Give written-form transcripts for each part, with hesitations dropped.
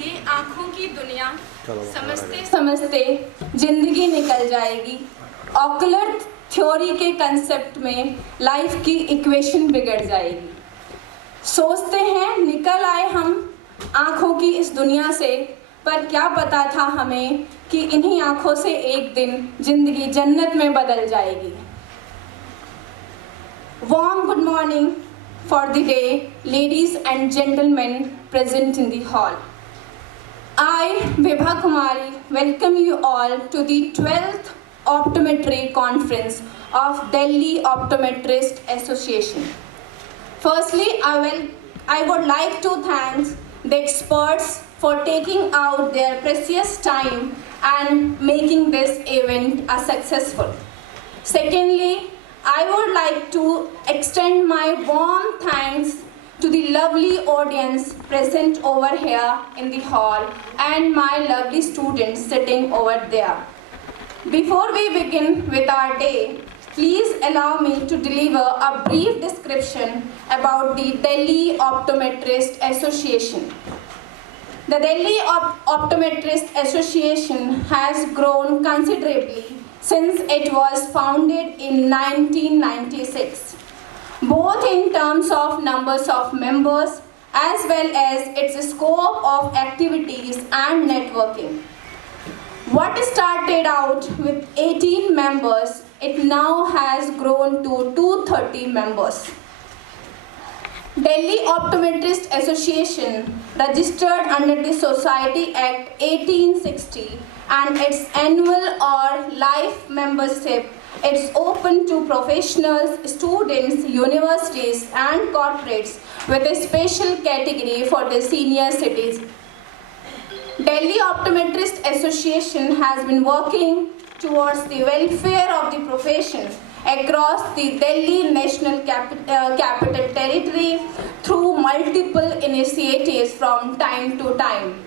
ये आंखों की दुनिया समझते समझते जिंदगी निकल जाएगी। ऑकुलर थ्योरी के कंसेप्ट में लाइफ की इक्वेशन बिगड़ जाएगी। सोचते हैं निकल आए हम आंखों की इस दुनिया से, पर क्या पता था हमें कि इन्हीं आंखों से एक दिन जिंदगी जन्नत में बदल जाएगी। Warm good morning for the day, ladies and gentlemen present in the hall. I, Vibha Kumari, welcome you all to the 12th Optometry Conference of Delhi Optometrists Association. Firstly, I would like to thank the experts for taking out their precious time and making this event a successful. Secondly, I would like to extend my warm thanks to the lovely audience present over here in the hall and my lovely students sitting over there. Before we begin with our day, please allow me to deliver a brief description about the Delhi Optometrists Association. The Delhi Optometrists Association has grown considerably since it was founded in 1996, both in terms of numbers of members as well as its scope of activities and networking. What started out with 18 members, it now has grown to 230 members. Delhi Optometrists Association registered under the Society Act 1860 and its annual or life membership is open to professionals, students, universities and corporates with a special category for the senior citizens. Delhi Optometrists Association has been working towards the welfare of the professions across the Delhi National Capital Territory through multiple initiatives from time to time.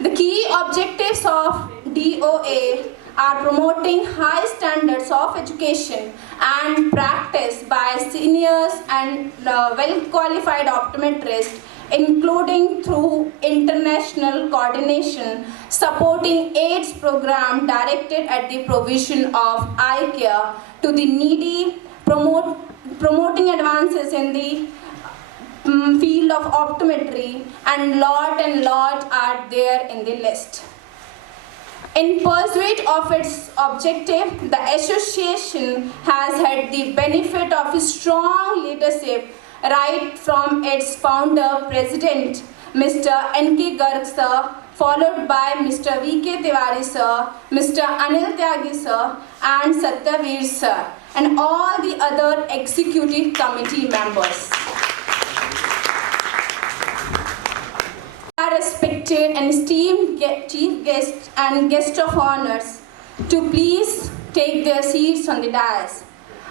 The key objectives of DOA are promoting high standards of education and practice by seniors and well-qualified optometrists, including through international coordination, supporting AIDS program directed at the provision of eye care to the needy, promoting advances in the field of optometry, and lot are there in the list. In pursuit of its objective, the association has had the benefit of strong leadership right from its founder, President Mr. N.K. Garg sir, followed by Mr. V.K. Tiwari sir, Mr. Anil Tyagi sir, and Satyaveer sir, and all the other executive committee members. Our respected and esteemed chief guests and guest of honors to please take their seats on the dais.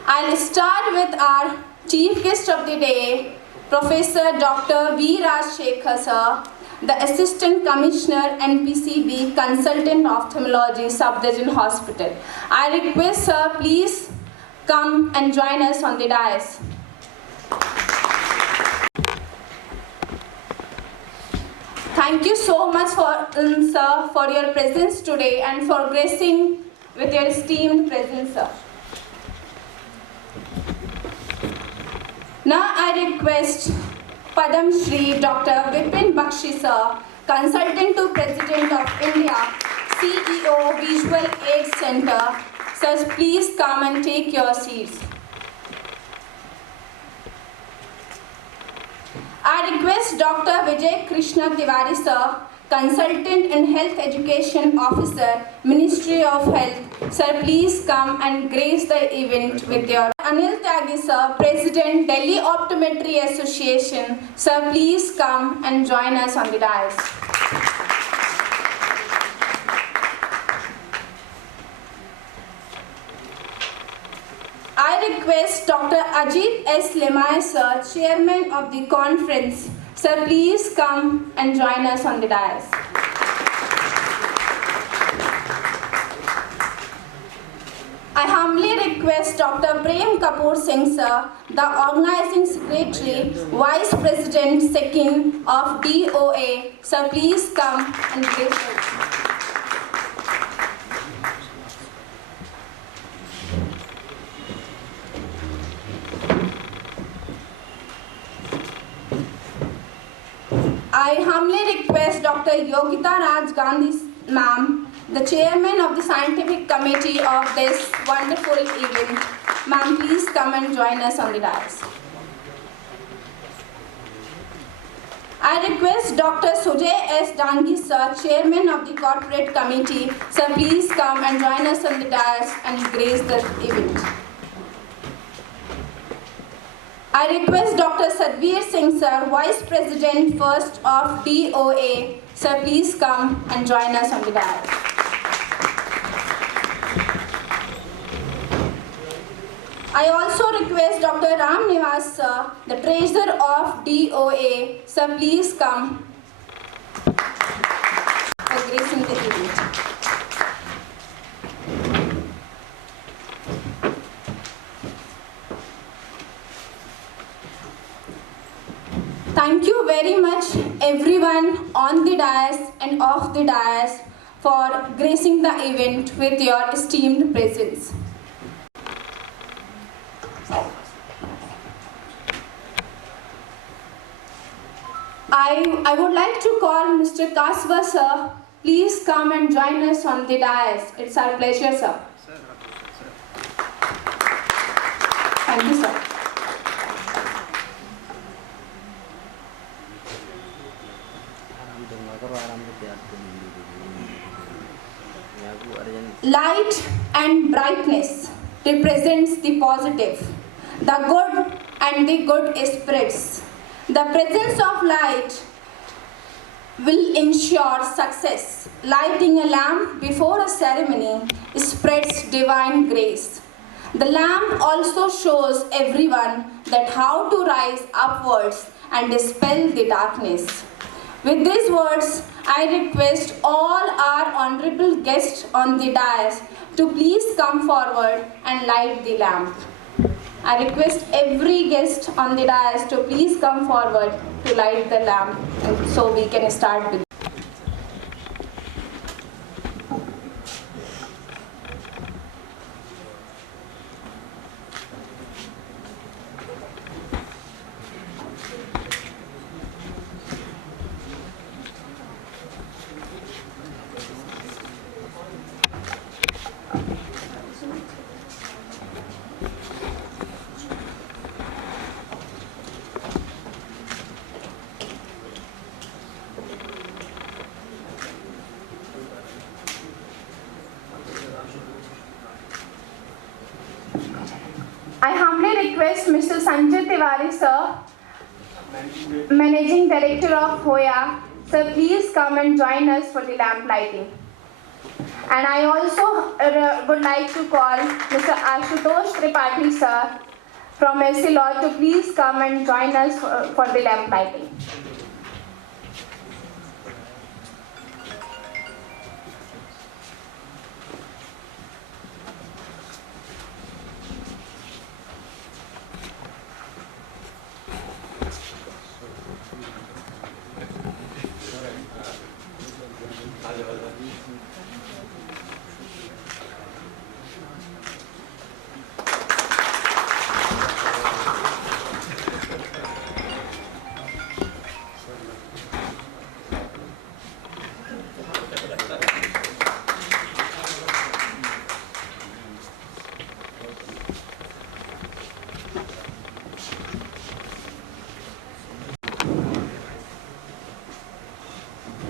I'll start with our chief guest of the day, Professor Dr. V. Raj Shakher sir, the Assistant Commissioner NPCB Consultant Ophthalmology Subdivision Hospital. I request sir, please come and join us on the dais. Thank you so much sir, for your presence today and for gracing with your esteemed presence, sir. Now I request Padam Shri Dr. Vipin Buckshey sir, Consultant to President of India, CEO Visual Aid Center. Sir, please come and take your seats. I request Dr. Vijay Krishna Tiwari sir, Consultant and Health Education Officer, Ministry of Health. Sir, please come and grace the event with your Anil Tyagi sir, President, Delhi Optometry Association. Sir, please come and join us on the dais. I request Dr. Ajit S. Limaye sir, Chairman of the conference. Sir, please come and join us on the dais. I humbly request Dr. Prem Kumar Singh sir, the Organizing Secretary, Vice President Second of DOA. Sir, please come and grace us. I humbly request Dr. Yogita Rajgandhi ma'am, the Chairman of the Scientific Committee of this wonderful event. Ma'am, please come and join us on the dais. I request Dr. Sujay S Dangi sir, Chairman of the Corporate Committee. Sir, please come and join us on the dais and grace the event. I request Dr. Sadhvir Singh sir, Vice President First of DOA. Sir, please come and join us on the dais. I also request Dr. Ram Nivas sir, the Treasurer of DOA. Sir, please come for gracing the event. Thank you very much everyone on the dais and off the dais for gracing the event with your esteemed presence. I would like to call Mr. Kasva sir. Please come and join us on the dais. It's our pleasure, sir. Thank you, sir. Light and brightness represents the positive, the good and the good spirits. The presence of light will ensure success. Lighting a lamp before a ceremony spreads divine grace. The lamp also shows everyone that how to rise upwards and dispel the darkness. With these words, I request all our honorable guests on the dais to please come forward and light the lamp. I request every guest on the dais to please come forward to light the lamp so we can start with. I humbly request Mr. Sanjay Tiwari sir, Managing Director of Hoya, sir, please come and join us for the lamp lighting. And I also would like to call Mr. Ashutosh Tripathi sir from SC Law to please come and join us for the lamp lighting.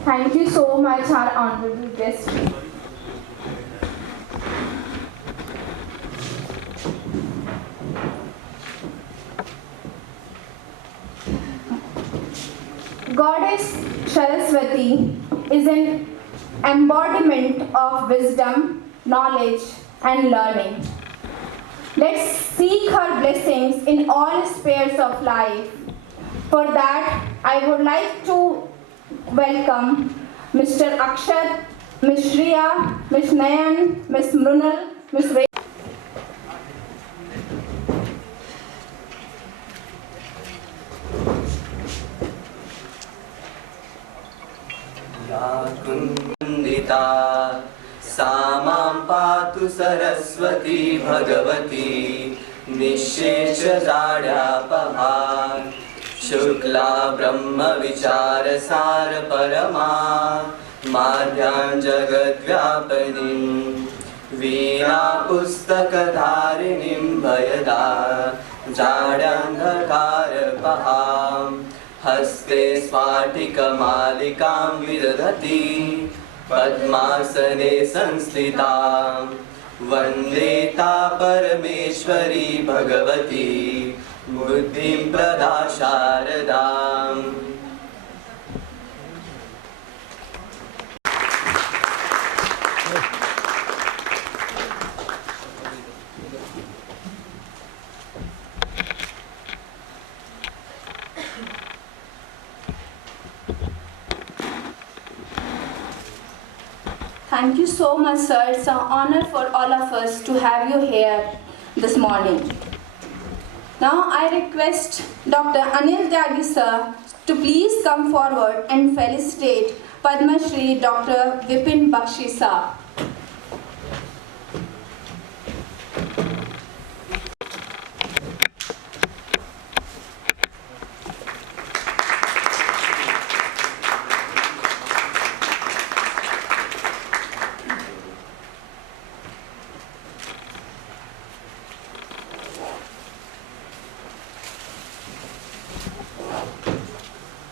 Thank you so much, our honorable guest. Goddess Saraswati is an embodiment of wisdom, knowledge and learning. Let's seek her blessings in all spheres of life. For that, I would like to welcome Mr. Akshat, Ms. Shriya, Ms. Nayan, Ms. Mrunal, Ms. Ray. कुन्दिता सामां पातु सरस्वती भगवती निःशेषजाड्यापहा शुक्ला ब्रह्मविचारसार परमा माध्यां जगद्व्यापिनीं वीणा पुस्तकधारिणीं भयदा जाड्यान्धकारपहां हस्ते स्फाटिकमालिकां विदधति पद्मासने संस्थितां वन्दे ता परमेश्वरी भगवती बुद्धिं प्रदा शारदाम्। Thank you so much, sir. It's an honor for all of us to have you here this morning. Now I request Dr. Anil Tyagi, sir, to please come forward and felicitate Padma Shri Dr. Vipin Buckshey, sir.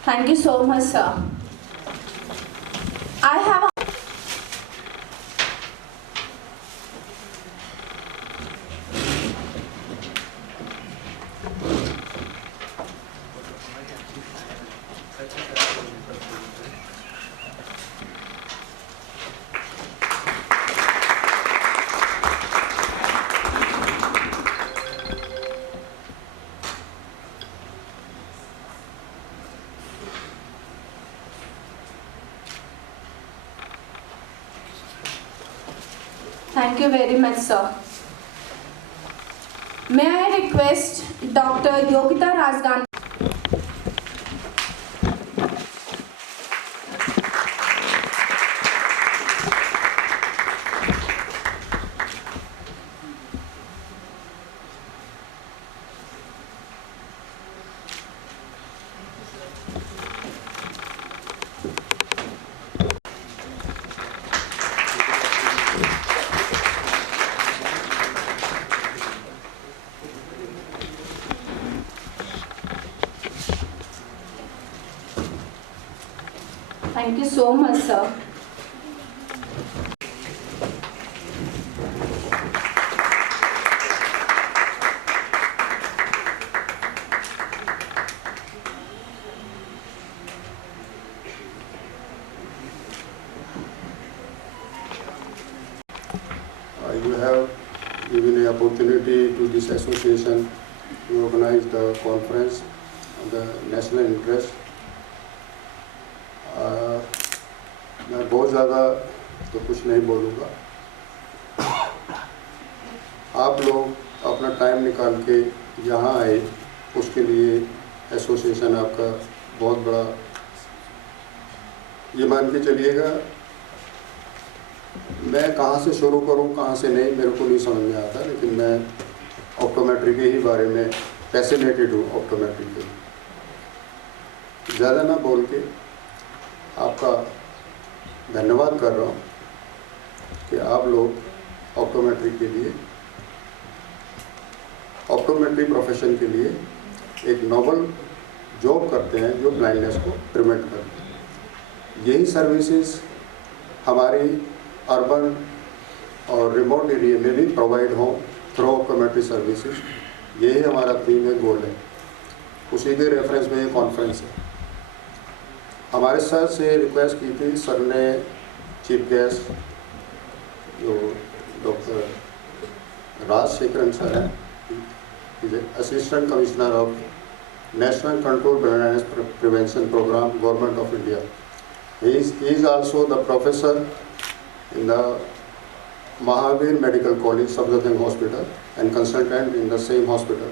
Thank you so much, sir. I have Thank you very much, sir. May I request Dr. Yogita Rajgandhi. Thank you so much, sir. You have given an opportunity to this association to organize the conference on the national interest. मैं बहुत ज़्यादा तो कुछ नहीं बोलूँगा। आप लोग अपना टाइम निकाल के यहाँ आए, उसके लिए एसोसिएशन आपका बहुत बड़ा, ये मान के चलिएगा। मैं कहाँ से शुरू करूँ कहाँ से नहीं मेरे को नहीं समझ में आता, लेकिन मैं ऑप्टोमेट्री के ही बारे में पैसिनेटेड हूँ। ऑप्टोमेट्री के ज़्यादा ना बोल के आपका धन्यवाद कर रहा हूँ कि आप लोग ऑप्टोमेट्री के लिए, ऑप्टोमेट्री प्रोफेशन के लिए एक नोबल जॉब करते हैं जो ब्लाइंडनेस को प्रिवेंट करते हैं। यही सर्विसेज हमारी अर्बन और रिमोट एरिया में भी प्रोवाइड हों थ्रू ऑप्टोमेट्री सर्विसेज। यही हमारा थीम है, गोल है। उसी के रेफरेंस में ये कॉन्फ्रेंस है। हमारे सर से रिक्वेस्ट की थी, सर ने चीफ गेस्ट जो डॉक्टर राज शेखरन सर हैं, assistant commissioner of national control blindness prevention programme government of India. He is also the professor in the Mahavir Medical College, Safdarjung Hospital, and consultant in the same hospital.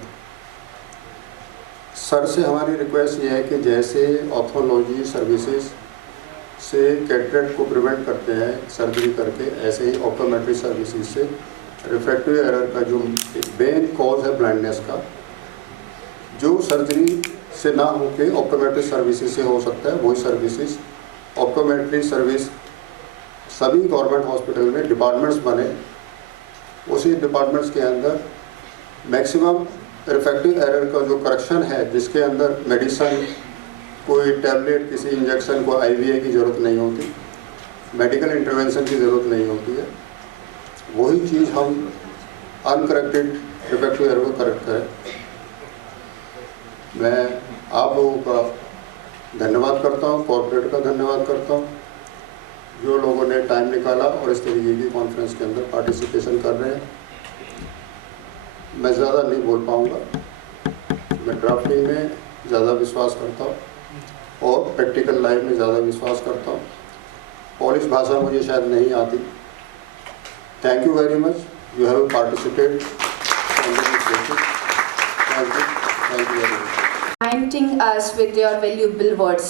Sir से हमारी request ये है कि जैसे ऑप्थोलॉजी services से cataract को prevent करते हैं सर्जरी करके, ऐसे ही ऑप्टोमेट्री सर्विसेज से रिफ्रैक्टिव एरर का जो मेन कॉज है ब्लाइंडनेस का, जो सर्जरी से ना होके ऑप्टोमेट्री सर्विसेज से हो सकता है, वही सर्विसेज ऑप्टोमेट्री सर्विस सभी गवर्नमेंट हॉस्पिटल में डिपार्टमेंट्स बने. उसी डिपार्टमेंट्स के अंदर मैक्सिमम रिफ्रैक्टिव एरर का जो करेक्शन है, जिसके अंदर मेडिसिन, कोई टैबलेट, किसी इंजेक्शन को IVA की ज़रूरत नहीं होती, मेडिकल इंटरवेंशन की ज़रूरत नहीं होती है, वही चीज़ हम अनकरेक्टेड रिफ्रैक्टिव एरर को करेक्ट करें. मैं आप लोगों का धन्यवाद करता हूँ, कॉर्पोरेट का धन्यवाद करता हूँ, जो लोगों ने टाइम निकाला और इस तरीके की कॉन्फ्रेंस के अंदर पार्टिसिपेशन कर रहे हैं. मैं ज़्यादा नहीं बोल पाऊँगा, मैं ड्राफ्टिंग में ज़्यादा विश्वास करता हूँ और प्रैक्टिकल लाइफ में ज़्यादा विश्वास करता हूँ. पॉलिश भाषा मुझे शायद नहीं आती. Thank you very much, you have participated. Thank you very much. Presenting us with your valuable words.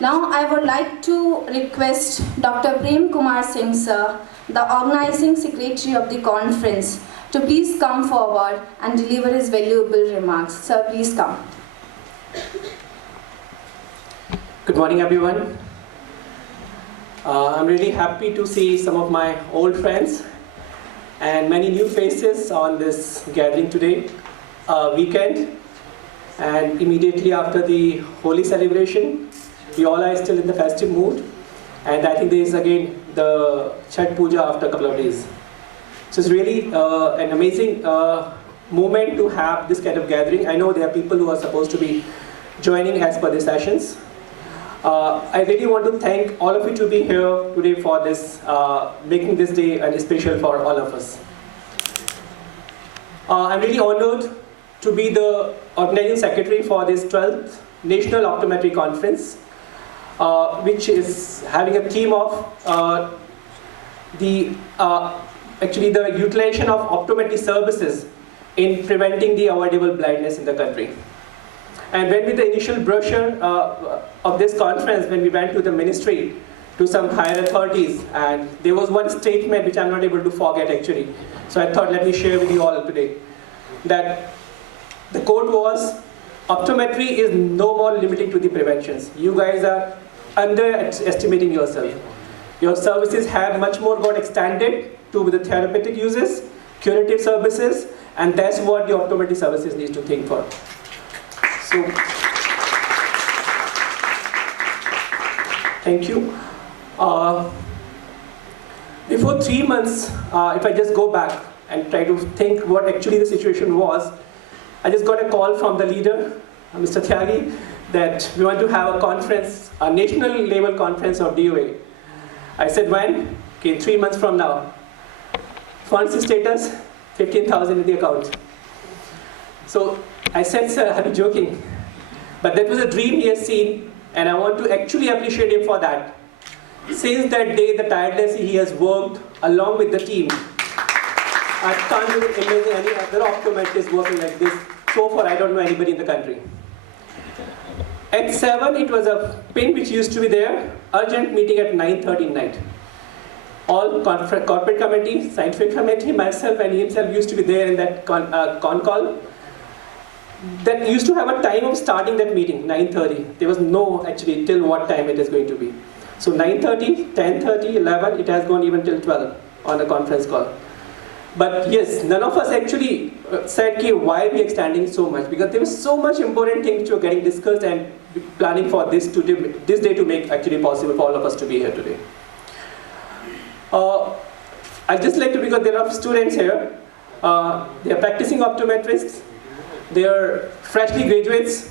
Now I would like to request Dr. Prem Kumar Singh sir, the organizing secretary of the conference, to please come forward and deliver his valuable remarks. Sir, please come. Good morning, everyone. I'm really happy to see some of my old friends and many new faces on this gathering today, weekend, and immediately after the Holi celebration. We all are still in the festive mood, and I think there is again the Chhat Puja after a couple of days. So it's really an amazing moment to have this kind of gathering. I know there are people who are supposed to be joining as per the sessions. I really want to thank all of you to be here today for this, making this day special for all of us. I'm really honored to be the organizing secretary for this 12th National Optometry Conference, which is having a theme of actually the utilization of optometry services in preventing the avoidable blindness in the country. And when with the initial brochure of this conference, when we went to the ministry, to some higher authorities, and there was one statement which I'm not able to forget actually. So I thought let me share with you all today. That the quote was, optometry is no more limiting to the preventions. You guys are underestimating yourself. Your services have much more got extended to the therapeutic uses, curative services, and that's what the optometry services need to think for. So, thank you. Before 3 months, if I just go back and try to think what actually the situation was, I just got a call from the leader, Mr. Tyagi, that we want to have a conference, a national level conference of DOA. I said, when? Okay, 3 months from now. Funds status, 15,000 in the account. So I said, sir, I'm joking. But that was a dream he has seen, and I want to actually appreciate him for that. Since that day, the tirelessly he has worked along with the team. I can't even imagine any other optometrist working like this. So far, I don't know anybody in the country. At 7, it was a pin which used to be there, urgent meeting at 9:30 night. All corporate committee, scientific committee, myself and himself used to be there in that con call. That used to have a time of starting that meeting, 9:30. There was no actually till what time it is going to be. So 9:30, 10:30, 11, it has gone even till 12 on the conference call. But yes, none of us actually said why we are extending so much, because there was so much important things which were getting discussed and planning for this day to make actually possible for all of us to be here today. I'd just like to, because there are students here, they are practicing optometrists, they are freshly graduates,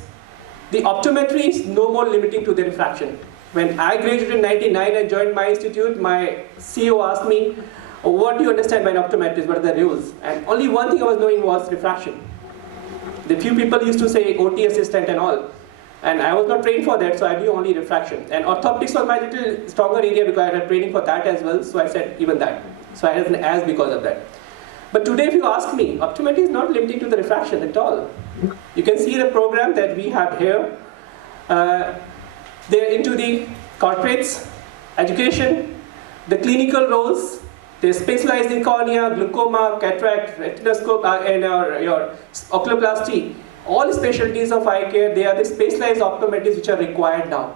the optometry is no more limiting to the refraction. When I graduated in 99 and joined my institute, my CEO asked me, what do you understand by an optometrist, what are the rules? And only one thing I was knowing was refraction. The few people used to say OT assistant and all. And I was not trained for that, so I knew only refraction. And orthoptics was my little stronger area because I had training for that as well, so I said even that. So I had an as because of that. But today if you ask me, optometry is not limiting to the refraction at all. You can see the program that we have here. They're into the corporates, education, the clinical roles. They're specialized in cornea, glaucoma, cataract, retinoscope, and your oculoplasty. All specialties of eye care, they are the specialized optometrists which are required now.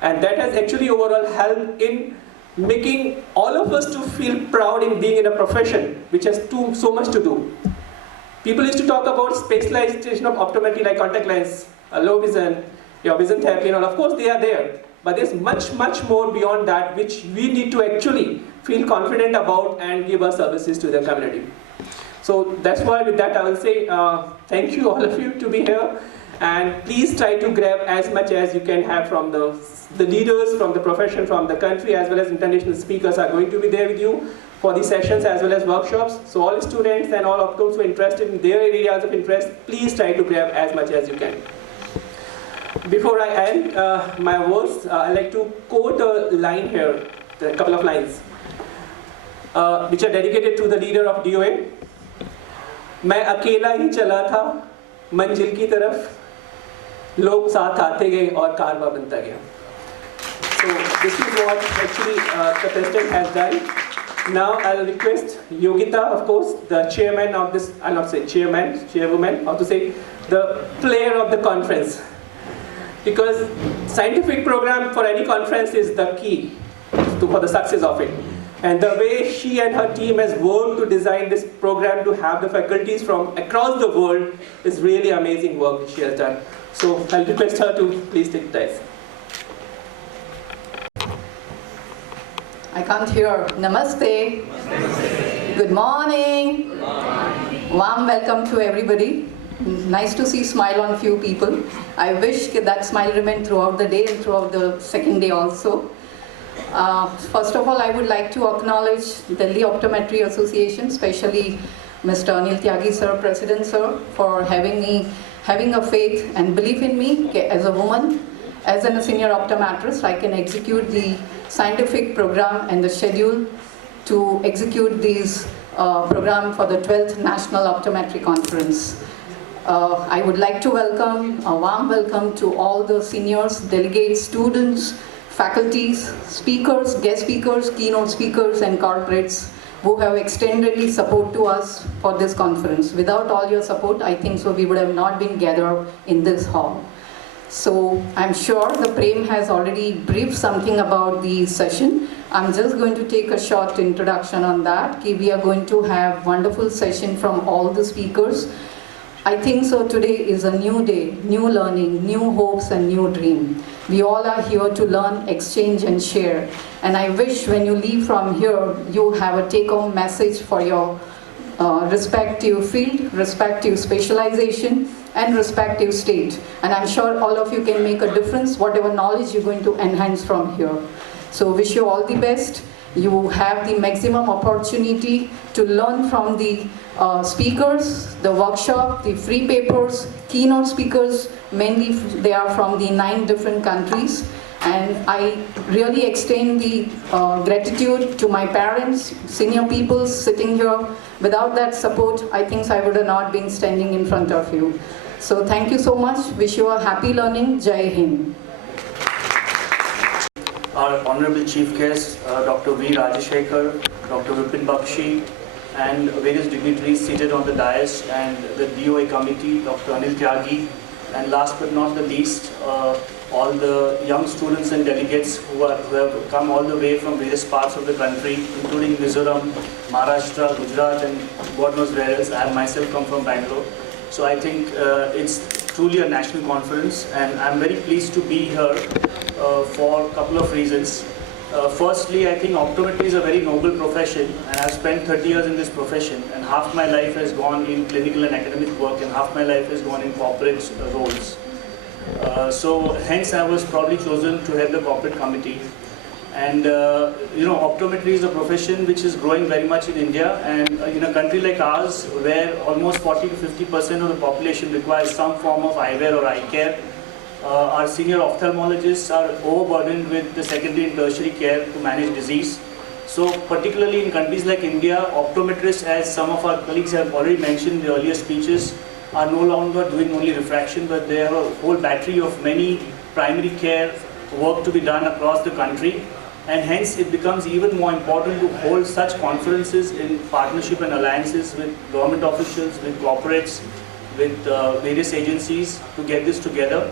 And that has actually overall helped in making all of us to feel proud in being in a profession which has so much to do. People used to talk about specialization of optometry like contact lens, low vision, your vision therapy and all. Of course they are there, but there's much more beyond that which we need to actually feel confident about and give our services to the community. So that's why with that I will say thank you all of you to be here, and please try to grab as much as you can have from the leaders, from the profession, from the country, as well as international speakers are going to be there with you for the sessions as well as workshops. So all students and all optos who are interested in their areas of interest, please try to grab as much as you can. Before I end my words, I'd like to quote a line here, a couple of lines, which are dedicated to the leader of DOA. मैं अकेला ही चला था मंजिल की तरफ, लोग साथ आते गए और कारवां बनता गया. So this is what actually the president has done. Now I'll request Yogita, of course, the chairman of this, I'll not say chairwoman, how to say, the player of the conference. Because scientific program for any conference is the key for the success of it. And the way she and her team has worked to design this program to have the faculties from across the world is really amazing work she has done. So I'll request her to please take place. I can't hear. Namaste. Namaste. Good morning. Good morning. Warm welcome to everybody. Nice to see smile on few people. I wish that smile remained throughout the day and throughout the second day also. First of all, I would like to acknowledge Delhi Optometry Association, especially Mr. Anil Tyagi sir, President sir, for having a faith and belief in me as a woman, as a senior optometrist. I can execute the scientific program and the schedule to execute these program for the 12th National Optometry Conference. I would like to welcome, a warm welcome to all the seniors, delegates, students, faculties, speakers, guest speakers, keynote speakers and corporates who have extended support to us for this conference. Without all your support, I think so we would have not been gathered in this hall. So I'm sure the Prem has already briefed something about the session. I'm just going to take a short introduction on that. We are going to have wonderful session from all the speakers. I think so today is a new day, new learning, new hopes and new dream. We all are here to learn, exchange and share. And I wish when you leave from here, you have a take-home message for your respective field, respective specialization and respective state. And I'm sure all of you can make a difference, whatever knowledge you're going to enhance from here. So wish you all the best. You have the maximum opportunity to learn from the speakers, the workshop, the free papers, keynote speakers, mainly they are from the 9 different countries. And I really extend the gratitude to my parents, senior people sitting here. Without that support, I think I would have not been standing in front of you. So thank you so much. Wish you a happy learning. Jai Hind. Our Honorable Chief Guest, Dr. Raj Shakher, Dr. Vipin Buckshey, and various dignitaries seated on the dais, and the DOA committee, Dr. Anil Tyagi, and last but not the least, all the young students and delegates who have come all the way from various parts of the country, including Mizoram, Maharashtra, Gujarat, and God knows where else. I have myself come from Bangalore. So I think it's truly a national conference, and I'm very pleased to be here for a couple of reasons. Firstly, I think optometry is a very noble profession, and I've spent 30 years in this profession, and half my life has gone in clinical and academic work, and half my life has gone in corporate roles. So hence I was probably chosen to head the corporate committee. And optometry is a profession which is growing very much in India, and in a country like ours, where almost 40 to 50% of the population requires some form of eyewear or eye care, our senior ophthalmologists are overburdened with the secondary and tertiary care to manage disease. So particularly in countries like India, optometrists, as some of our colleagues have already mentioned in the earlier speeches, are no longer doing only refraction, but they have a whole battery of many primary care work to be done across the country. And hence it becomes even more important to hold such conferences in partnership and alliances with government officials, with corporates, with various agencies to get this together.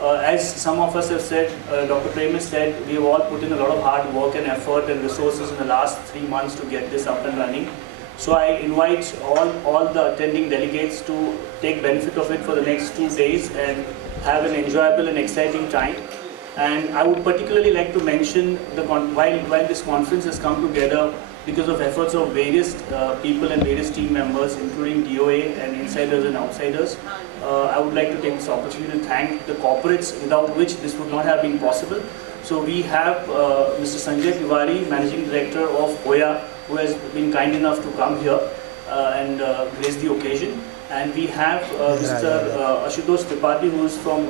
As some of us have said, Dr. Prem has said, we have all put in a lot of hard work and effort and resources in the last 3 months to get this up and running. So I invite all the attending delegates to take benefit of it for the next 2 days and have an enjoyable and exciting time. And I would particularly like to mention, while this conference has come together because of efforts of various people and various team members, including DOA and insiders and outsiders, I would like to take this opportunity to thank the corporates without which this would not have been possible. So we have Mr. Sanjay Tiwari, Managing Director of Hoya, who has been kind enough to come here and grace the occasion. And we have Mr. Ashutosh Tripathi, who is from,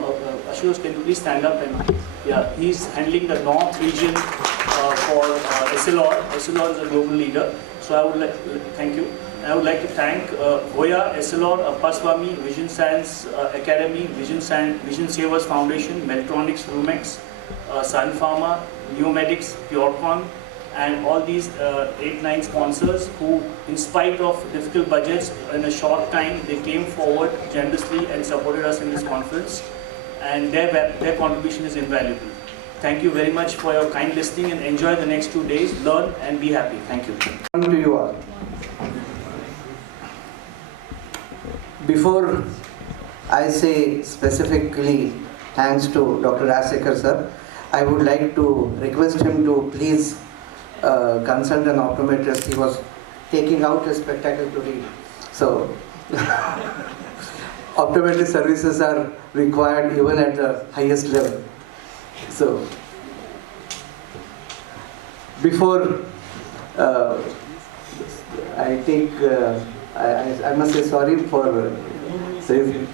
Ashutosh, can you please stand up? And yeah, he's handling the North region for Essilor. Essilor is a global leader. So I would like, thank you. And I would like to thank Hoya, Essilor, Appaswamy, Vision Science Academy, Vision Savers Foundation, Medtronics, Rumex, Sun Pharma, Neomedics, Purecon, and all these 8-9 sponsors who, in spite of difficult budgets, in a short time, they came forward generously and supported us in this conference. And their contribution is invaluable. Thank you very much for your kind listening, and enjoy the next 2 days. Learn and be happy. Thank you. To you all. Before I say specifically thanks to Dr. Raj Shakher sir, I would like to request him to please consult an optometrist. He was taking out his spectacle to read. So, optometry services are required even at the highest level. So, before I take, I must say sorry for saying.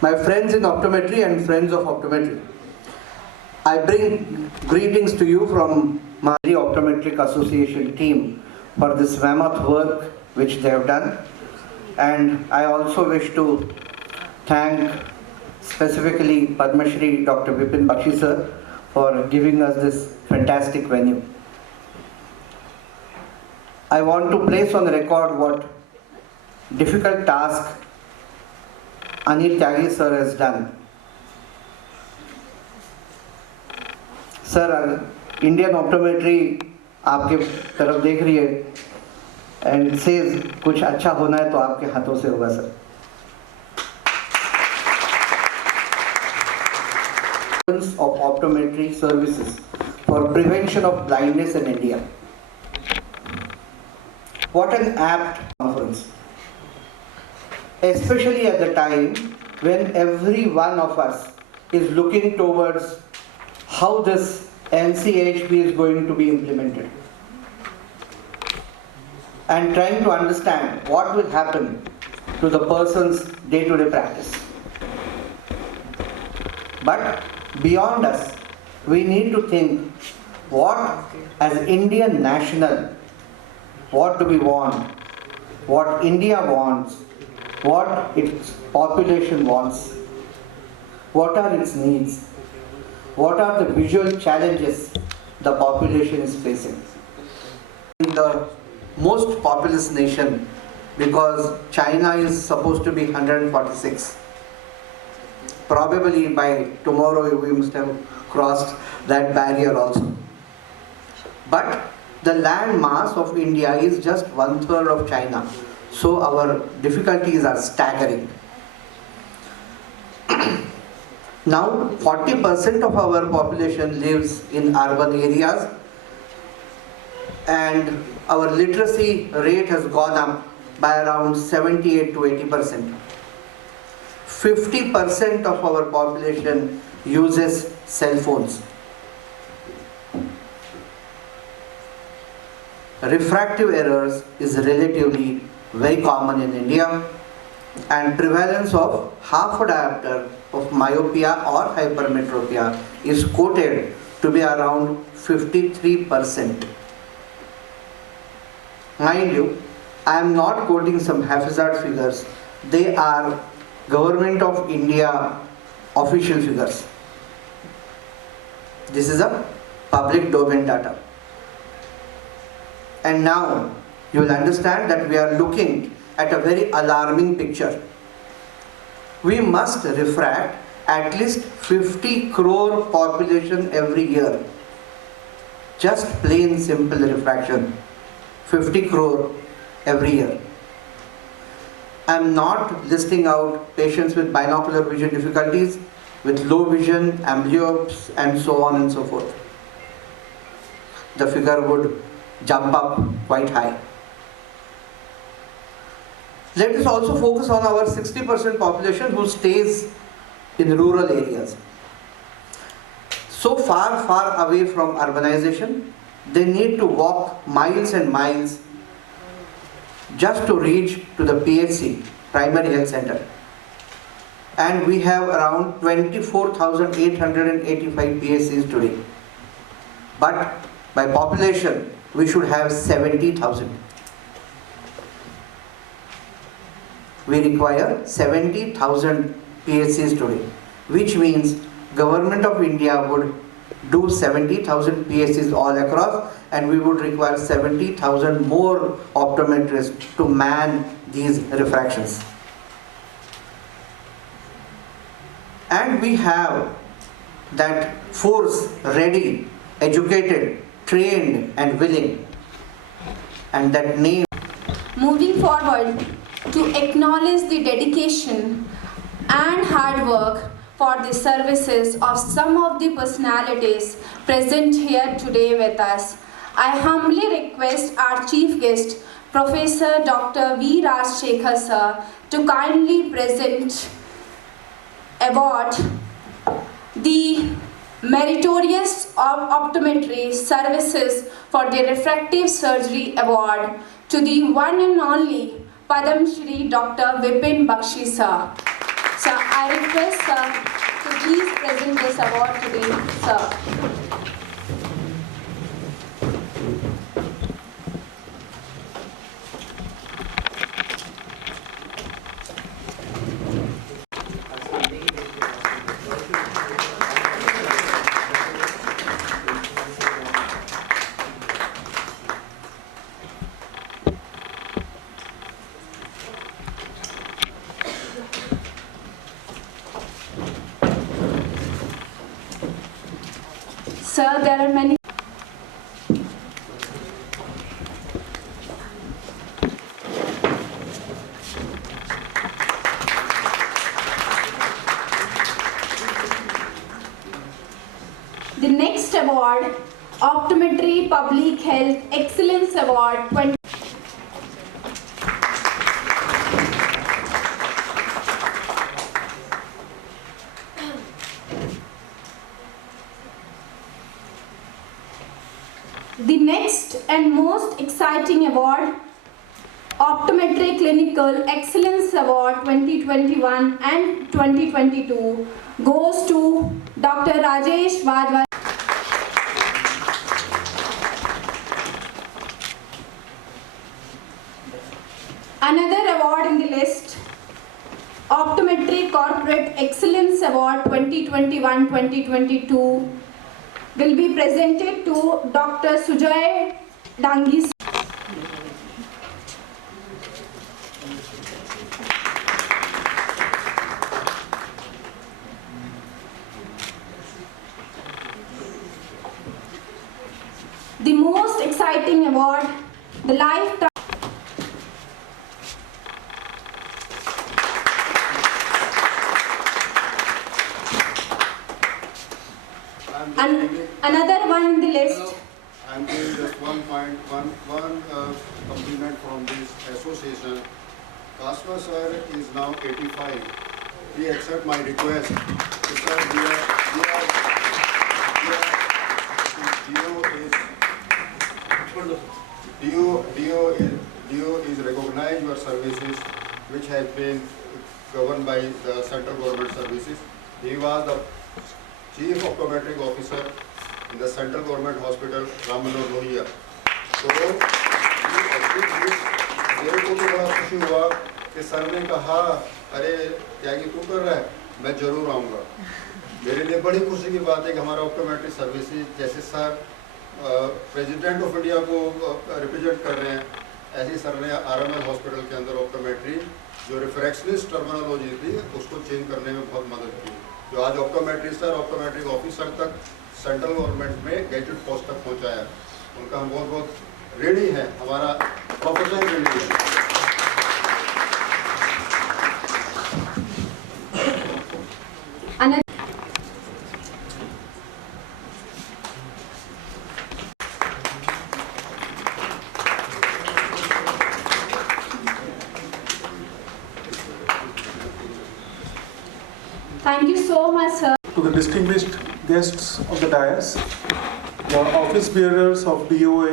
My friends in optometry and friends of optometry, I bring greetings to you from my Optometrists Association team for this mammoth work which they have done. And I also wish to thank specifically Padma Shri Dr. Vipin Buckshey sir for giving us this fantastic venue. I want to place on the record what difficult task Anil Tyagi sir has done. Sir, Indian optometry आपके तरफ देख रही है and says कुछ अच्छा होना है तो आपके हाथों से होगा sir. Of optometry services for prevention of blindness in India. What an apt conference, especially at the time when every one of us is looking towards how this NCHP is going to be implemented and trying to understand what will happen to the person's day-to-day practice. But beyond us, we need to think what, as Indian national, what do we want, what India wants, what its population wants, what are its needs, what are the visual challenges the population is facing. In the most populous nation, because China is supposed to be 146. Probably by tomorrow we must have crossed that barrier also. But the land mass of India is just 1/3 of China. So our difficulties are staggering. Now 40% of our population lives in urban areas, and our literacy rate has gone up by around 78 to 80%. 50% of our population uses cell phones. Refractive errors is relatively very common in India, and prevalence of half a diopter of myopia or hypermetropia is quoted to be around 53%. Mind you, I am not quoting some haphazard figures. They are Government of India official figures. This is a public domain data. And now you will understand that we are looking at a very alarming picture. We must refract at least 50 crore population every year. Just plain simple refraction. 50 crore every year. I am not listing out patients with binocular vision difficulties, with low vision, amblyopes, and so on and so forth. The figure would jump up quite high. Let us also focus on our 60% population who stays in rural areas. So far away from urbanization, they need to walk miles and miles just to reach to the PHC, primary health center. And we have around 24,885 PHCs today. But by population, we should have 70,000. We require 70,000 PHCs today, which means Government of India would do 70,000 PHCs all across, and we would require 70,000 more optometrists to man these refractions. And we have that force ready, educated, trained and willing, and that name. Moving forward, to acknowledge the dedication and hard work for the services of some of the personalities present here today with us, I humbly request our Chief Guest, Professor Dr. Raj Shakher Sir, to kindly present award the Meritorious Optometry Services for the Refractive Surgery Award to the one and only Padam Shri Dr. Vipin Buckshey Sir. So I request Sir to please present this award today, Sir. Sir, there are many. The next award, Optometry Public Health Excellence Award 20. The next and most exciting award, Optometry Clinical Excellence Award 2021 and 2022 goes to Dr. Rajesh Vajwa. Another award in the list, Optometry Corporate Excellence Award 2021-2022 will be presented to Dr. Sujay S Dangi Chairman. The most exciting award, the Lifetime. And another one in the list, I'm doing just one compliment from this association. Kaswa sir is now 85. He accept my request. Sir, DO is recognize your services, which has been governed by the central government services. He was the Chief Optometric Officer in the central government hospital, Ramanoor Lohia. So, मेरे को तो बड़ा खुशी हुआ कि sir ने कहा, अरे त्यागी तू कर रहा है, मैं जरूर आऊँगा। मेरे लिए बड़ी खुशी की बात है कि हमारा ऑप्टोमेट्रिक सर्विसेज जैसे सर प्रेसिडेंट ऑफ इंडिया को रिप्रेजेंट कर रहे हैं, ऐसे सर ने आरएमएल हॉस्पिटल के अंदर ऑप्टोमेट्री जो रिफ्रैक्शनिस्ट टर्मिनोलॉजी थी उसको चेंज करने में बहुत मदद की, जो आज ऑप्टोमेट्रिस्ट और ऑप्टोमेट्रिक ऑफिसर तक सेंट्रल गवर्नमेंट में गेटेड पोस्ट तक पहुंचाया। उनका हम बहुत बहुत रेडी है, हमारा प्रोफेशन रेडी है। Thank you so much, sir. To the distinguished guests of the dais, the office bearers of DOA,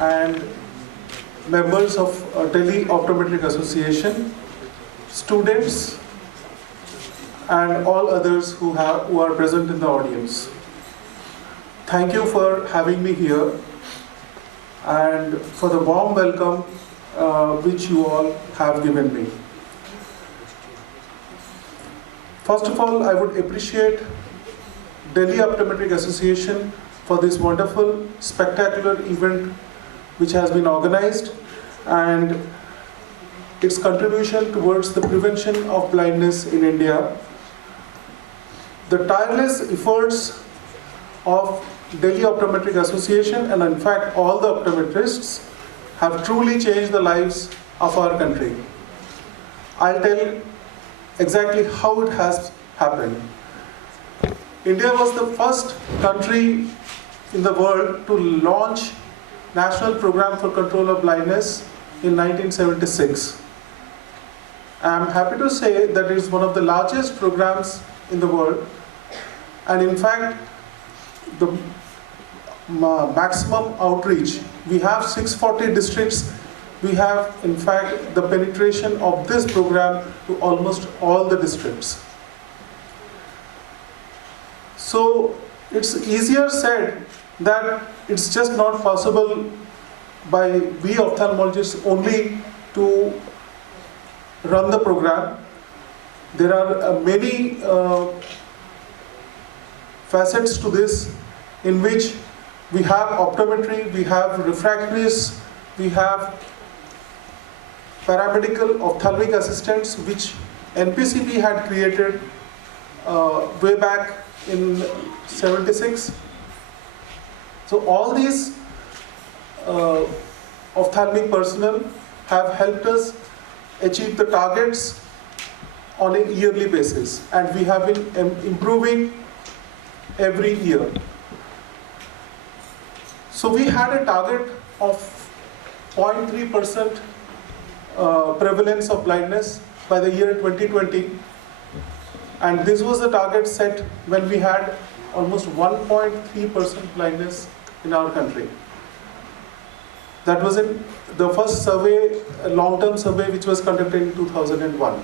and members of Delhi Optometry Association, students, and all others who are present in the audience. Thank you for having me here and for the warm welcome which you all have given me. First of all, I would appreciate Delhi Optometry Association for this wonderful, spectacular event which has been organized and its contribution towards the prevention of blindness in India. The tireless efforts of Delhi Optometry Association and in fact all the optometrists have truly changed the lives of our country. I'll tell exactly how it has happened. India was the first country in the world to launch National Program for Control of Blindness in 1976. I'm happy to say that it is one of the largest programs in the world, and in fact the maximum outreach. We have 640 districts. We have, in fact, the penetration of this program to almost all the districts. So it's easier said that it's just not possible by we ophthalmologists only to run the program. There are many facets to this in which we have optometry, we have refractories, we have paramedical ophthalmic assistants, which NPCB had created way back in '76. So all these ophthalmic personnel have helped us achieve the targets on a yearly basis, and we have been improving every year. So we had a target of 0.3% prevalence of blindness by the year 2020, and this was the target set when we had almost 1.3% blindness in our country. That was in the first survey, a long-term survey which was conducted in 2001.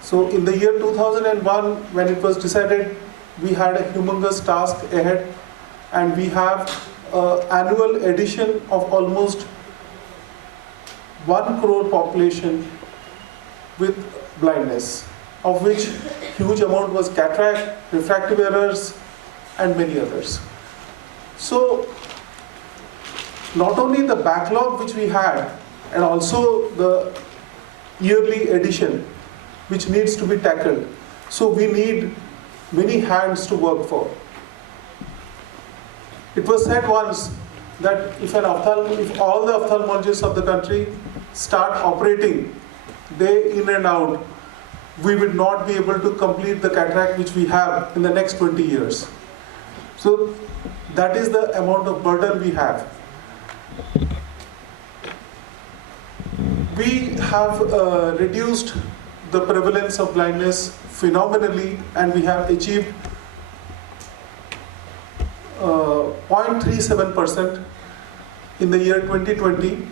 So in the year 2001, when it was decided, we had a humongous task ahead, and we have annual addition of almost 1 crore population with blindness, of which huge amount was cataract, refractive errors, and many others. So not only the backlog which we had, and also the yearly addition which needs to be tackled. So we need many hands to work for. It was said once that if all the ophthalmologists of the country start operating day in and out, we would not be able to complete the cataract which we have in the next 20 years. So that is the amount of burden we have. We have reduced the prevalence of blindness phenomenally, and we have achieved 0.37% in the year 2020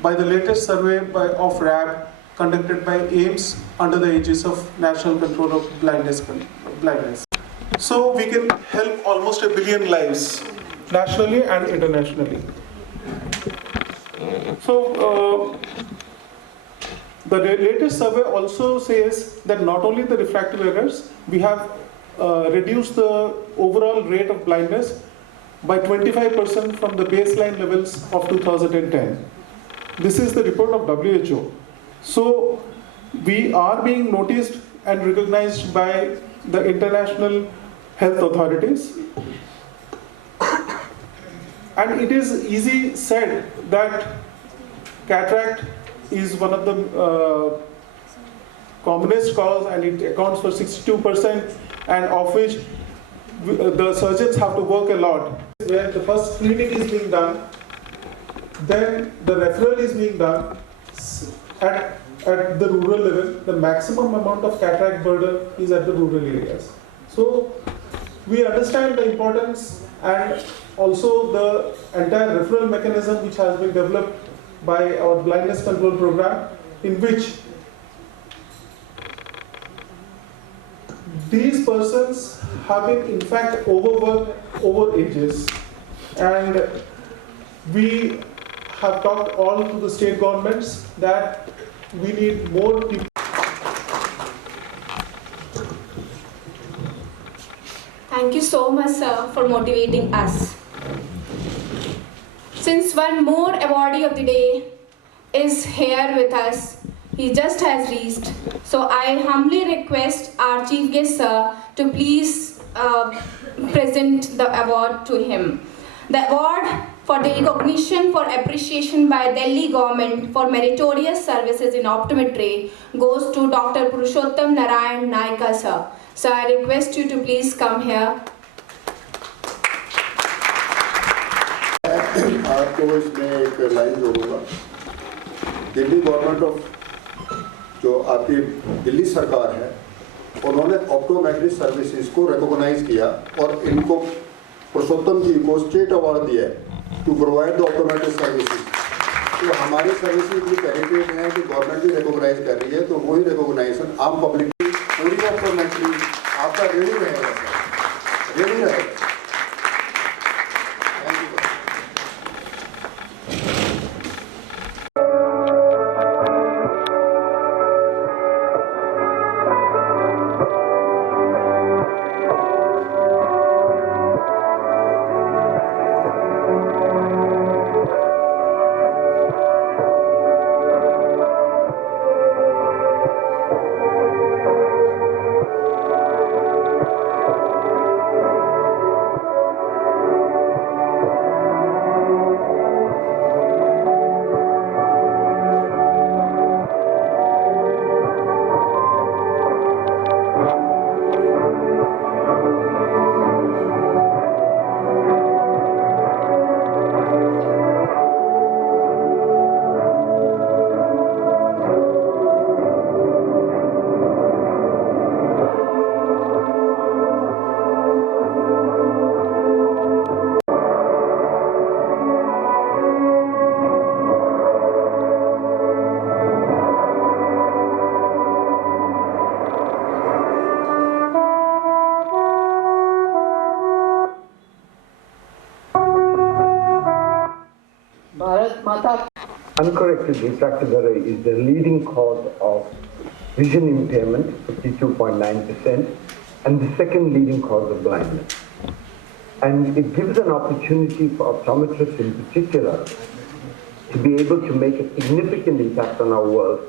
by the latest survey of RAB conducted by AIMS under the aegis of National Control of Blindness. So we can help almost 1 billion lives nationally and internationally. So the latest survey also says that not only the refractive errors, we have reduced the overall rate of blindness by 25% from the baseline levels of 2010. This is the report of WHO. So we are being noticed and recognized by the international health authorities. And it is easy said that cataract is one of the commonest cause, and it accounts for 62%, and of which the surgeons have to work a lot. Where the first screening is being done, then the referral is being done at the rural level. The maximum amount of cataract burden is at the rural areas. So we understand the importance and also the entire referral mechanism which has been developed by our blindness control program, in which these persons have been in fact overworked over ages, and we have talked all to the state governments that we need more people. Thank you so much, sir, for motivating us. Since one more awardee of the day is here with us, he just has reached. So I humbly request our Chief Guest, sir, to please present the award to him. The award for the recognition for appreciation by Delhi government for meritorious services in optometry goes to Dr. Purushottam Narayan Naika, sir. So I request you to please come here. आपको इसमें एक line जोड़ूंगा। Delhi government of जो आपकी दिल्ली सरकार है, उन्होंने optometry services को रिकॉग्नाइज किया और इनको पुरुषोत्तम जी को स्टेट अवार्ड दिया to provide the optometry services. तो हमारी सर्विसेज भी क्वालिटेट हैं कि गवर्नमेंट भी रिकॉग्नाइज कर रही है, तो वही रिकॉग्नाइजेशन आम पब्लिक की पूरी ऑप्टोमेट्री आपका रेडी रहेगा, रेडी रहेगा। Uncorrected refractive error is the leading cause of vision impairment, 52.9%, and the second leading cause of blindness. And it gives an opportunity for optometrists in particular to be able to make a significant impact on our world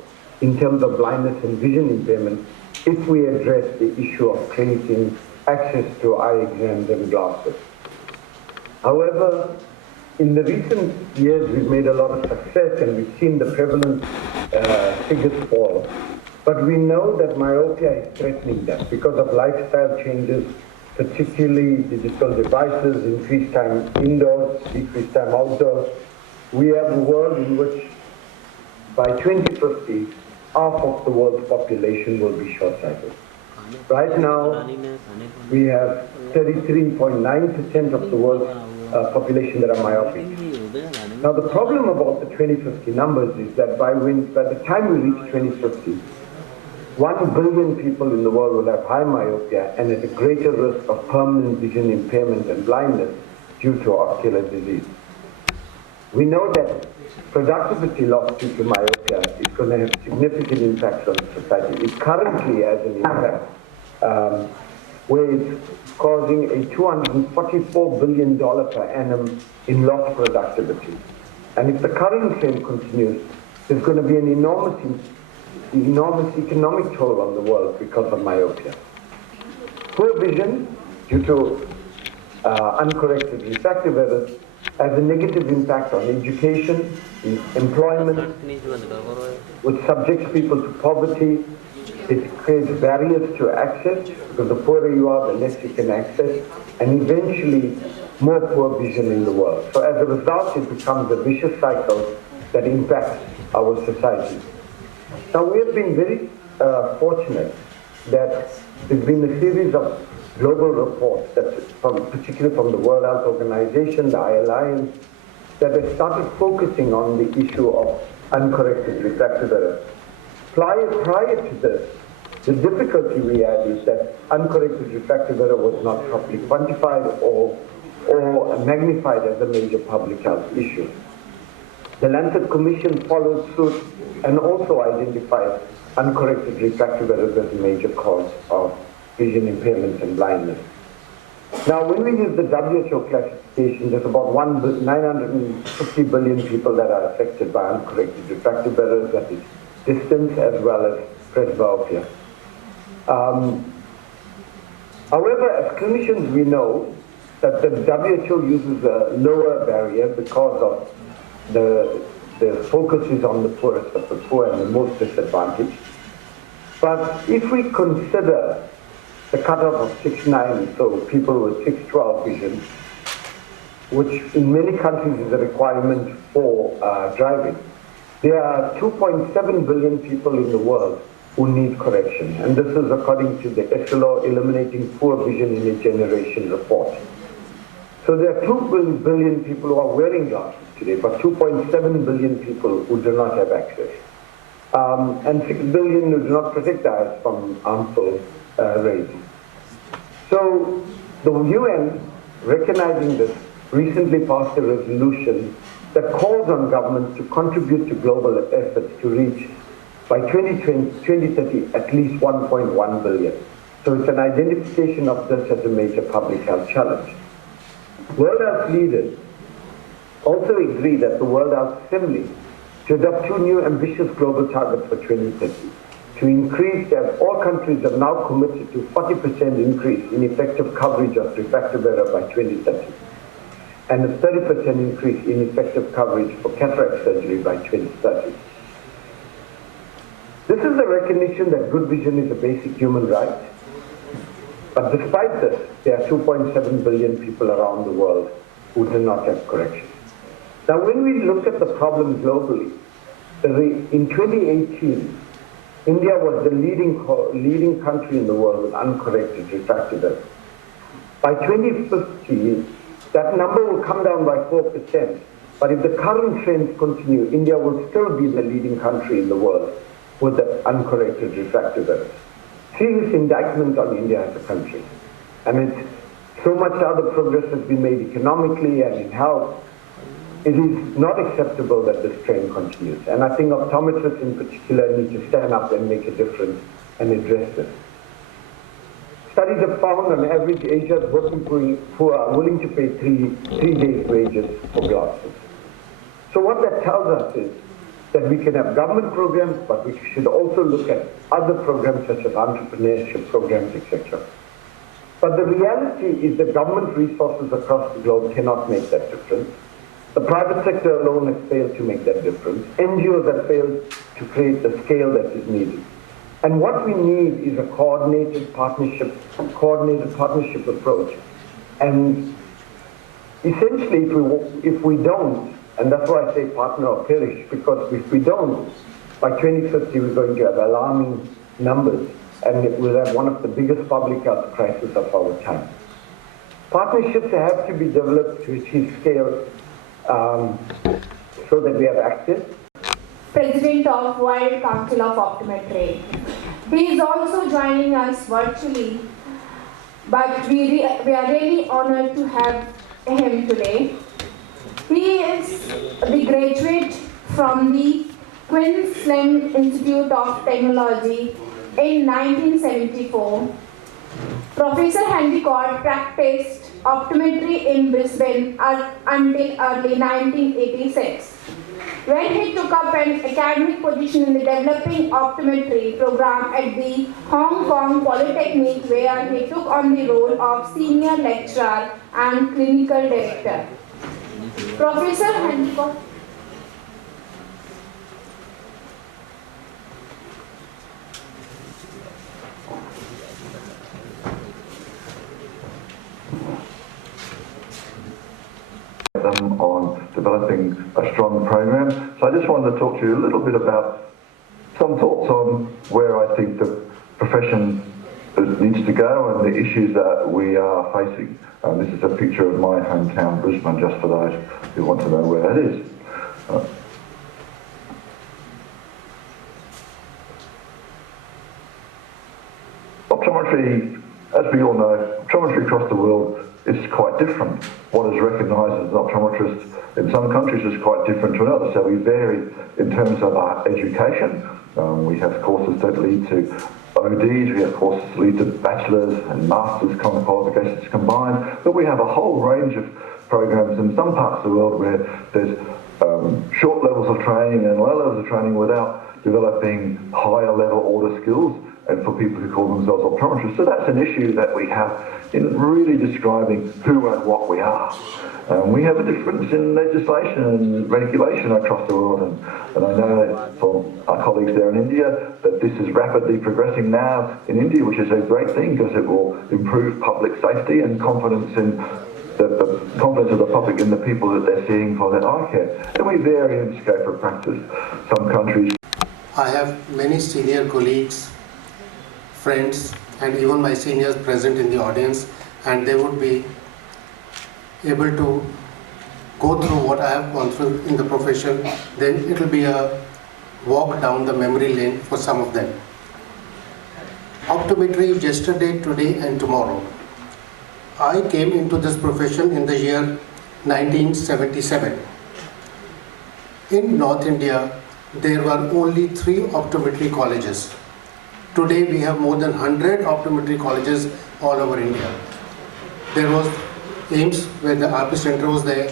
in terms of blindness and vision impairment if we address the issue of creating access to eye exams and glasses. However, in the recent years, we've made a lot of success and we've seen the prevalence figures fall. But we know that myopia is threatening that because of lifestyle changes, particularly digital devices, increased time indoors, decreased time outdoors. We have a world in which by 2050, half of the world's population will be short-sighted. Right now, we have 33.9% of the world's population that are myopic. Now, the problem about the 2050 numbers is that by the time we reach 2050, 1 billion people in the world will have high myopia and at a greater risk of permanent vision impairment and blindness due to ocular disease. We know that productivity loss due to myopia is going to have significant impacts on society. It currently has an impact where it's causing a $244 billion per annum in lost productivity. And if the current trend continues, there's going to be an enormous economic toll on the world because of myopia. Poor vision due to uncorrected refractive errors has a negative impact on education, employment, which subjects people to poverty. It creates barriers to access, because the poorer you are, the less you can access, and eventually more poor vision in the world. So as a result, it becomes a vicious cycle that impacts our society. Now, we have been very fortunate that there's been a series of global reports, particularly from the World Health Organization, the IIC, that have started focusing on the issue of uncorrected refractive errors. Prior to this, the difficulty we had is that uncorrected refractive error was not properly quantified or magnified as a major public health issue. The Lancet Commission followed suit and also identified uncorrected refractive errors as a major cause of vision impairment and blindness. Now, when we use the WHO classification, there's about 950 billion people that are affected by uncorrected refractive errors, that is distance as well as presbyopia. However, as clinicians, we know that the WHO uses a lower barrier because of the focus is on the poorest of the poor and the most disadvantaged. But if we consider the cutoff of 6'9", so people with 6'12" vision, which in many countries is a requirement for driving, there are 2.7 billion people in the world who need correction. And this is according to the ESSLO Eliminating Poor Vision in a Generation report. So there are 2 billion people who are wearing glasses today, but 2.7 billion people who do not have access. And 6 billion who do not protect eyes from harmful rays. So the UN, recognizing this, recently passed a resolution that calls on governments to contribute to global efforts to reach, by 2030, at least 1.1 billion. So it's an identification of this as a major public health challenge. World Health leaders also agree that the World Health Assembly to adopt 2 new ambitious global targets for 2030, to increase that all countries have now committed to 40% increase in effective coverage of refractive error by 2030, and a 30% increase in effective coverage for cataract surgery by 2030. This is a recognition that good vision is a basic human right, but despite this, there are 2.7 billion people around the world who do not have correction. Now, when we look at the problem globally, in 2018, India was the leading country in the world with uncorrected refractive error. By 2050, that number will come down by 4%, but if the current trends continue, India will still be the leading country in the world with the uncorrected refractive errors. Serious indictment on India as a country. And it's so much other progress has been made economically and in health. It is not acceptable that this trend continues. And I think optometrists in particular need to stand up and make a difference and address this. Studies have found on average Asia's working poor are willing to pay three days' wages for glasses. So what that tells us is that we can have government programs, but we should also look at other programs such as entrepreneurship programs, etc. But the reality is that government resources across the globe cannot make that difference. The private sector alone has failed to make that difference. NGOs have failed to create the scale that is needed. And what we need is a coordinated partnership approach. And essentially, if we don't, and that's why I say partner or perish, because if we don't, by 2050 we're going to have alarming numbers, and we'll have one of the biggest public health crises of our time. Partnerships have to be developed to achieve scale so that we have access. President of World Council of Optometry. He is also joining us virtually, but we are really honored to have him today. He is the graduate from the Queensland Institute of Technology in 1974. Professor Hendicott practiced optometry in Brisbane until early 1986. When he took up an academic position in the developing optometry program at the Hong Kong Polytechnic, where he took on the role of senior lecturer and clinical director. Professor Hendicott on developing a strong program. So I just wanted to talk to you a little bit about some thoughts on where I think the profession needs to go and the issues that we are facing. This is a picture of my hometown, Brisbane, just for those who want to know where that is. Optometry, as we all know, optometry across the world is quite different. What is recognised as an optometrist in some countries is quite different to another. So we vary in terms of our education. We have courses that lead to ODs, we have courses that lead to bachelor's and master's kind of qualifications combined, but we have a whole range of programs in some parts of the world where there's short levels of training and low levels of training without developing higher level order skills, and for people who call themselves optometrists. So that's an issue that we have in really describing who and what we are. We have a difference in legislation and regulation across the world, and I know from our colleagues there in India that this is rapidly progressing now in India, which is a great thing because it will improve public safety and confidence in the confidence of the public in the people that they're seeing for their eye care. And we vary in scope of practice. Some countries. I have many senior colleagues, friends, and even my seniors present in the audience, and they would be able to go through what I have gone through in the profession. Then it will be a walk down the memory lane for some of them. Optometry is yesterday, today, and tomorrow. I came into this profession in the year 1977. In North India, there were only 3 optometry colleges. Today we have more than 100 optometry colleges all over India. There was AIMS, where the RP Center was there.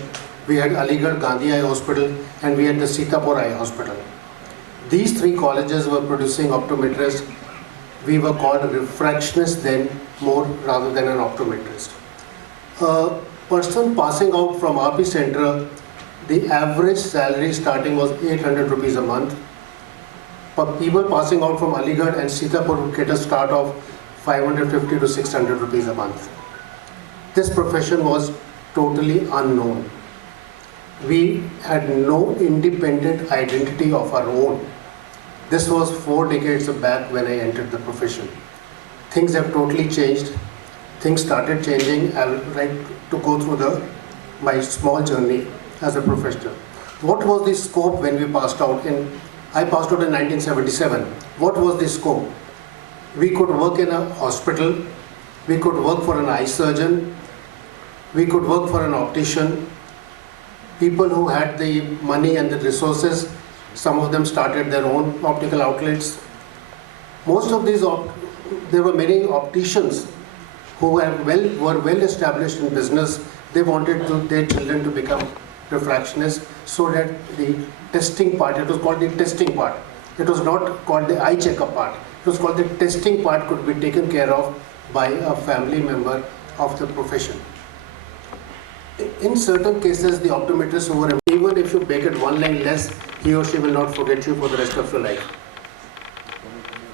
We had Aligarh Gandhi Eye Hospital, and we had the Sitapur Eye Hospital. These 3 colleges were producing optometrists. We were called refractionists then, more rather than an optometrist. A person passing out from RP Center, the average salary starting was 800 rupees a month. But people passing out from Aligarh and Sitapur would get a start of 550 to 600 rupees a month. This profession was totally unknown. We had no independent identity of our own. This was 4 decades back when I entered the profession. Things have totally changed. Things started changing. I would like to go through my small journey as a professional. What was the scope when we passed out? I passed out in 1977. What was the scope? We could work in a hospital. We could work for an eye surgeon. We could work for an optician. People who had the money and the resources, some of them started their own optical outlets. Most of these, there were many opticians who were well established in business. They wanted their children to become refractionists, so that the testing part, it was called the testing part. It was not called the eye checkup part. It was called the testing part, could be taken care of by a family member of the profession. In certain cases, the optometrists who were, even if you make it 1 line less, he or she will not forget you for the rest of your life.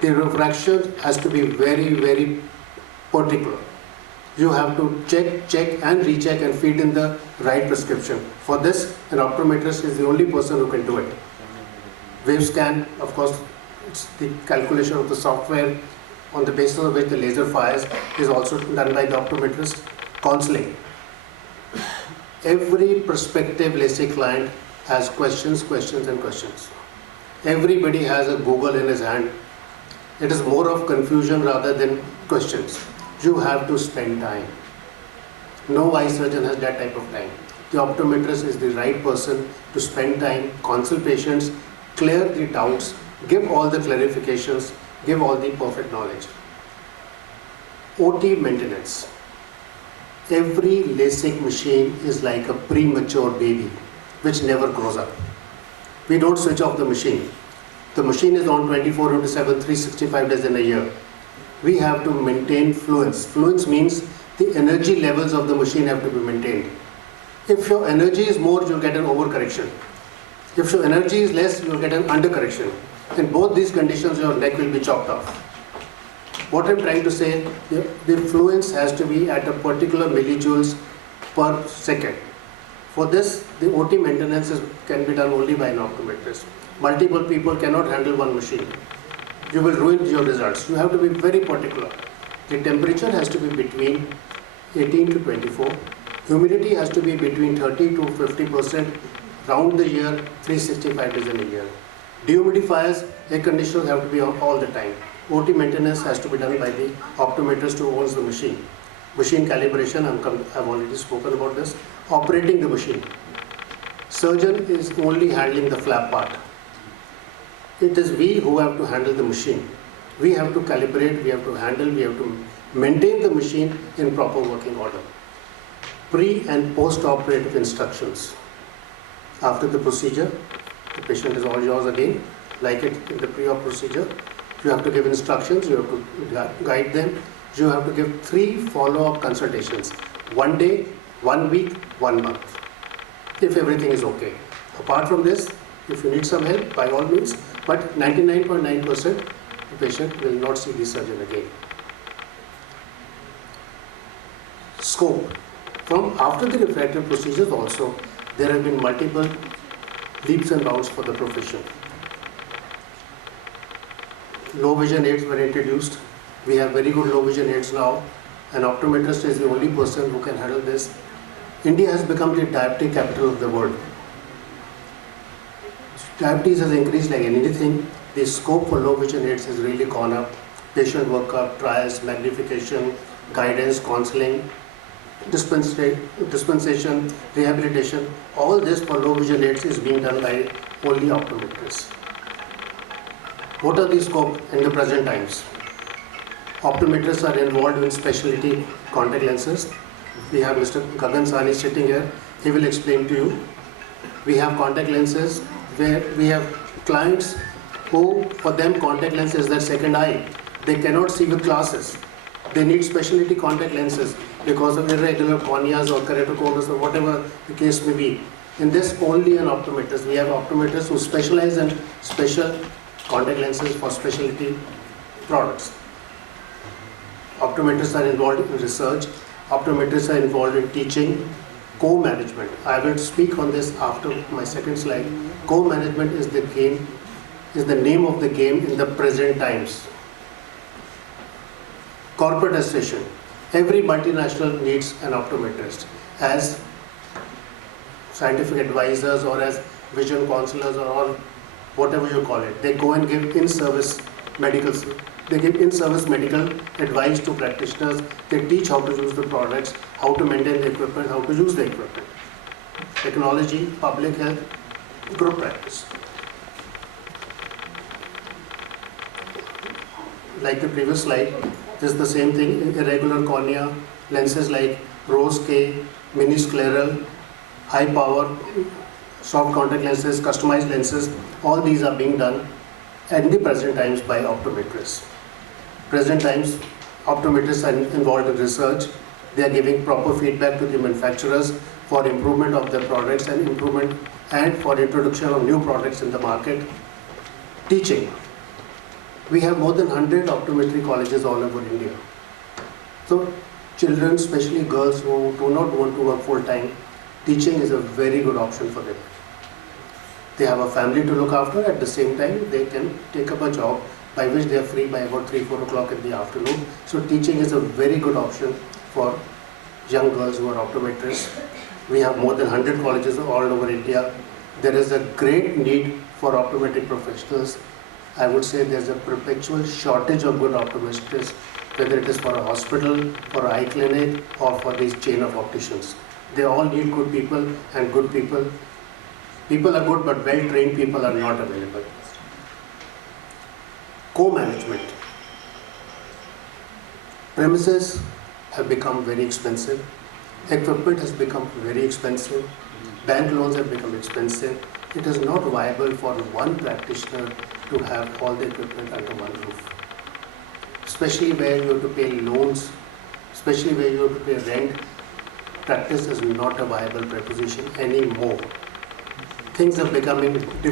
The refraction has to be very, very particular. You have to check and recheck and feed in the right prescription. For this, an optometrist is the only person who can do it. Wave scan, of course, it's the calculation of the software on the basis of which the laser fires is also done by the optometrist. Counseling. Every prospective LASIK client has questions. Everybody has a Google in his hand. It is more of confusion rather than questions. You have to spend time. No eye surgeon has that type of time. The optometrist is the right person to spend time, consult patients, clear the doubts, give all the clarifications, give all the perfect knowledge. OT maintenance. Every LASIK machine is like a premature baby which never grows up. We don't switch off the machine. The machine is on 24/7, 365 days in a year. We have to maintain fluence. Fluence means the energy levels of the machine have to be maintained. If your energy is more, you'll get an overcorrection. If your energy is less, you'll get an undercorrection. In both these conditions, your neck will be chopped off. What I'm trying to say, the fluence has to be at a particular millijoules per second. For this, the OT maintenance can be done only by an optometrist. Multiple people cannot handle one machine. You will ruin your results. You have to be very particular. The temperature has to be between 18 to 24. Humidity has to be between 30 to 50% round the year, 365 days in a year. Dehumidifiers, air conditioners have to be on all the time. OT maintenance has to be done by the optometrist who owns the machine. Machine calibration, I've already spoken about this. Operating the machine. Surgeon is only handling the flap part. It is we who have to handle the machine. We have to calibrate, we have to handle, we have to maintain the machine in proper working order. Pre and post-operative instructions. After the procedure, the patient is all yours again, like it in the pre-op procedure. You have to give instructions, you have to guide them. You have to give 3 follow-up consultations. 1 day, 1 week, 1 month. If everything is okay. Apart from this, if you need some help, by all means, but 99.9% the patient will not see the surgeon again. Scope. From after the refractive procedures also, there have been multiple leaps and bounds for the profession. Low vision aids were introduced. We have very good low vision aids now. An optometrist is the only person who can handle this. India has become the diabetic capital of the world. Diabetes has increased like anything. The scope for low vision aids has really gone up. Patient workup, trials, magnification, guidance, counseling, dispensation, rehabilitation, all this for low vision aids is being done by only optometrists. What are the scope in the present times? Optometrists are involved in specialty contact lenses. We have Mr. Gagan Sani sitting here. He will explain to you. We have contact lenses where we have clients who, for them, contact lens is their second eye. They cannot see with glasses. They need specialty contact lenses because of irregular corneas or keratoconus or whatever the case may be. In this, only an optometrist. We have optometrists who specialize in special contact lenses for specialty products. Optometrists are involved in research. Optometrists are involved in teaching. Co-management. I will speak on this after my second slide. Co-management is the game, is the name of the game in the present times. Corporate association. Every multinational needs an optometrist as scientific advisors or as vision counselors or all, whatever you call it. They go and give in-service medical advice to practitioners. They teach how to use the products, how to maintain the equipment, how to use the equipment. Technology, public health, group practice. Like the previous slide, this is the same thing. Irregular cornea, lenses like Rose K, mini scleral, high power, soft contact lenses, customized lenses, all these are being done at the present times by optometrists. Present times, optometrists are involved in research. They are giving proper feedback to the manufacturers for improvement of their products and improvement and for introduction of new products in the market. Teaching. We have more than 100 optometry colleges all over India. So children, especially girls who do not want to work full time, teaching is a very good option for them. They have a family to look after, at the same time they can take up a job by which they are free by about 3-4 o'clock in the afternoon. So teaching is a very good option for young girls who are optometrists. We have more than 100 colleges all over India. There is a great need for optometric professionals. I would say there's a perpetual shortage of good optometrists, whether it is for a hospital, for an eye clinic, or for this chain of opticians. They all need good people, and good people. People are good, but well-trained people are not available. Co-management. Premises have become very expensive. Equipment has become very expensive. Bank loans have become expensive. It is not viable for one practitioner to have all the equipment under one roof. Especially where you have to pay loans, especially where you have to pay rent, practice is not a viable proposition anymore. Things are becoming difficult.